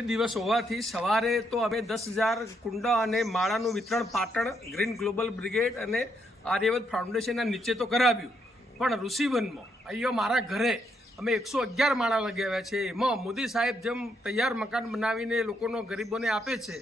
દિવસ હોવાથી સવારે તો અમે 10,000 કુંડા અને માળાનું વિતરણ પાટણ ગ્રીન ગ્લોબલ બ્રિગેડ અને આર્યવર્ત ફાઉન્ડેશનના નીચે તો કરાવ્યું, પણ ઋષિવનમાં અહીંયા મારા ઘરે અમે 111 માળા લગાવ્યા છે. એમાં મોદી સાહેબ જેમ તૈયાર મકાન બનાવીને લોકોનો ગરીબોને આપે છે,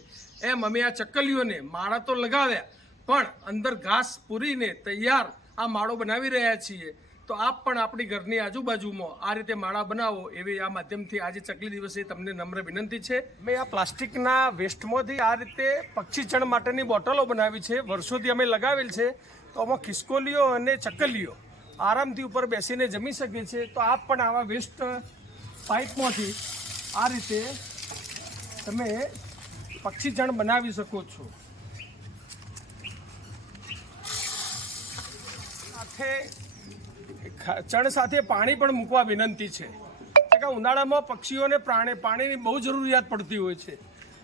એમ અમે આ ચક્કલીઓને માળા તો લગાવ્યા, પણ અંદર ઘાસ પૂરીને તૈયાર આ માળો બનાવી રહ્યા છીએ. તો આપ પણ આપણી ઘરની આજુબાજુમાં આ રીતે માળા બનાવો એવી આ માધ્યમથી આજે ચકલી દિવસે તમને નમ્ર વિનંતી છે. મેં આ પ્લાસ્ટિકના વેસ્ટમાંથી આ રીતે પક્ષી ચણ માટેની બોટલો બનાવી છે, વર્ષોથી અમે લગાવેલ છે. તો આમાં ખિસકોલીઓ અને ચકલીઓ આરામથી ઉપર બેસીને જમી શકે છે. તો આપ પણ આવા વેસ્ટ પાઇપમાંથી આ રીતે તમે પક્ષી ચણ બનાવી શકો છો. ચણ સાથે પાણી પણ મૂકવા વિનંતી છે કે ઉનાળામાં પક્ષીઓને પાણીની બહુ જરૂરિયાત પડતી હોય છે.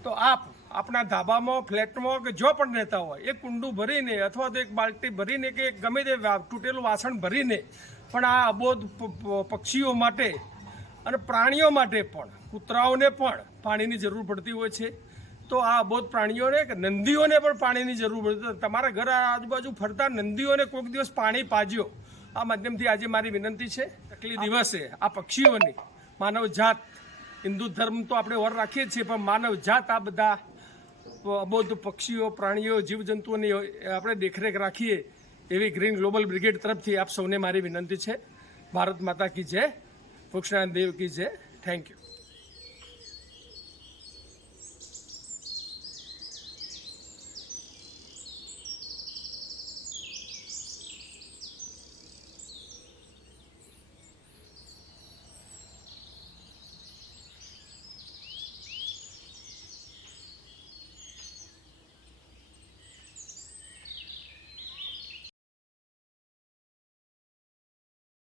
તો આપણા ધાબામાં, ફ્લેટમાં કે જો પણ રહેતા હોય એક કુંડું ભરીને અથવા તો એક બાલટી ભરીને કે ગમે તે તૂટેલું વાસણ ભરીને પણ આ અબોધ પક્ષીઓ માટે અને પ્રાણીઓ માટે પણ, કૂતરાઓને પણ પાણીની જરૂર પડતી હોય છે. તો આ અબોધ પ્રાણીઓને, નંદીઓને પણ પાણીની જરૂર પડતી. તમારા ઘર આજુબાજુ ફરતા નંદીઓને કોઈક દિવસ પાણી પાજ્યો. આ માધ્યમથી આજે મારી વિનંતી છે, ચકલી દિવસે આ પક્ષીઓની માનવ જાત, હિન્દુ ધર્મ તો આપણે વર રાખીએ છીએ, પણ માનવ જાત આ બધા અબોધ પક્ષીઓ, પ્રાણીઓ, જીવજંતુઓની આપણે દેખરેખ રાખીએ એવી ગ્રીન ગ્લોબલ બ્રિગેડ તરફથી આપ સૌને મારી વિનંતી છે. ભારત માતા કી જય, વૃક્ષનારાયણ દેવ કી જય. Thank you.